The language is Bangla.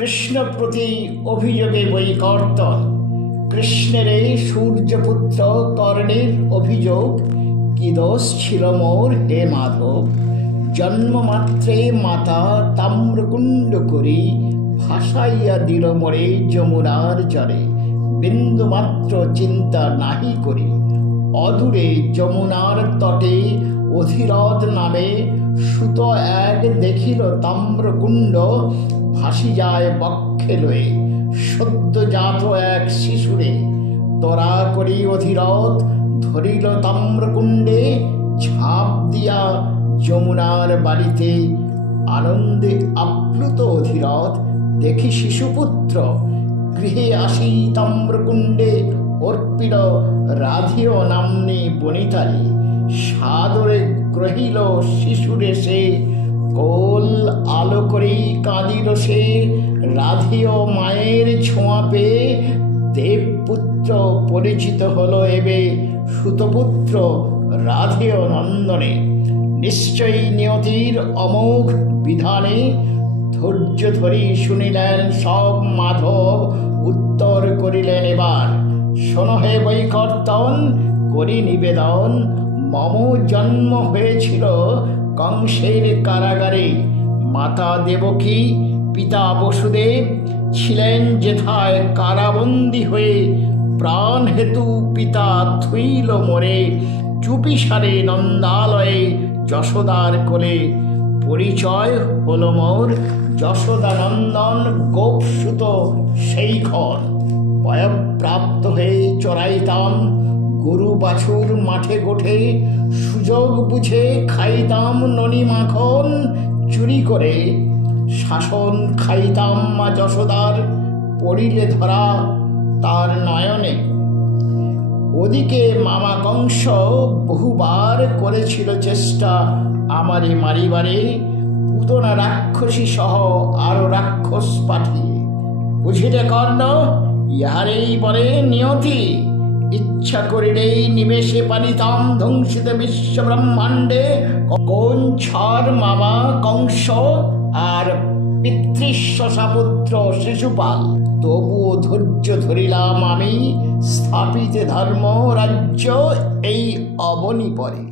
কৃষ্ণ প্রতি অভিযোগে বৈকর্তন। কৃষ্ণের সূর্যপুত্র কর্ণের অভিযোগ, কি দোষ ছিল মোর হে মাধব। জন্মমাত্রে মাতা তাম্রকুণ্ড করি, ভাসাইয়া দিল মোরে যমুনার জলে। বিন্দুমাত্র চিন্তা নাহি করি, অদূরে যমুনার তটে অধিরথ নামে সুত এক দেখিল তাম্রকুণ্ড, ভাসি যায় বক্ষে লয়ে সদ্যজাত এক শিশুরে। তরা করি অধিরথ ধরিল তাম্রকুণ্ডে, ঝাঁপ দিয়া যমুনার বাড়িতে। আনন্দে আপ্লুত অধিরথ দেখি শিশুপুত্র, গৃহে আসি তাম্রকুণ্ডে অর্পিল রাধিও নাম্নী বনিতারে। সাদরে গ্রহিল শিশুরে সে, কোল আলো করি কাঁদিল সে। রাধিও মায়ের ছোঁয়া পেয়ে দেবপুত্র পরিচিত হলো এবে, সুতপুত্র রাধেয় নন্দনে। নিশ্চয়ই নিয়তির অমোঘ বিধানে, ধৈর্য ধরি শুনিলেন সব মাধব। উত্তর করিলেন এবার, শোনো হে বৈকর্তন করি নিবেদন। মম জন্ম হয়েছিল কংসের কারাগারে। মাতা দেবকী পিতা বসুদেব ছিলেন যেথায় কারাবন্দী হয়ে। প্রাণ হেতু পিতা থুইল মোরে, চুপিসারে নন্দালয়ে যশোদার কোলে। পরিচয় হলো মোর যশোদানন্দন গোপসুত সেইক্ষণ। বয়প্রাপ্ত হয়ে চড়াইতাম গরু বাছুর মাঠে গোঠে। সুযোগ বুঝে খাইতাম ননি মাখন, চুরি করে শাসন খাইতাম মা যশোদার। পড়িলে ধরা তার নয়নে। ওদিকে মামা কংস বহুবার করেছিল চেষ্টা আমারে মারিবারে। পুতনা রাক্ষসী সহ আরো রাক্ষস পাঠিয়ে। বুঝিলে কর্ণ, ইহারেই বলে নিয়তি। ইচ্ছা করিলেই নিমেষে পারিতাম ধ্বংসিত বিশ্ব ব্রহ্মাণ্ডে। কোন ছাড় মামা কংস আর পিতৃশ্বসাপুত্র শিশুপাল। তবুও ধৈর্য ধরিলাম আমি, স্থাপিতে ধর্ম রাজ্য এই অবনী পরে।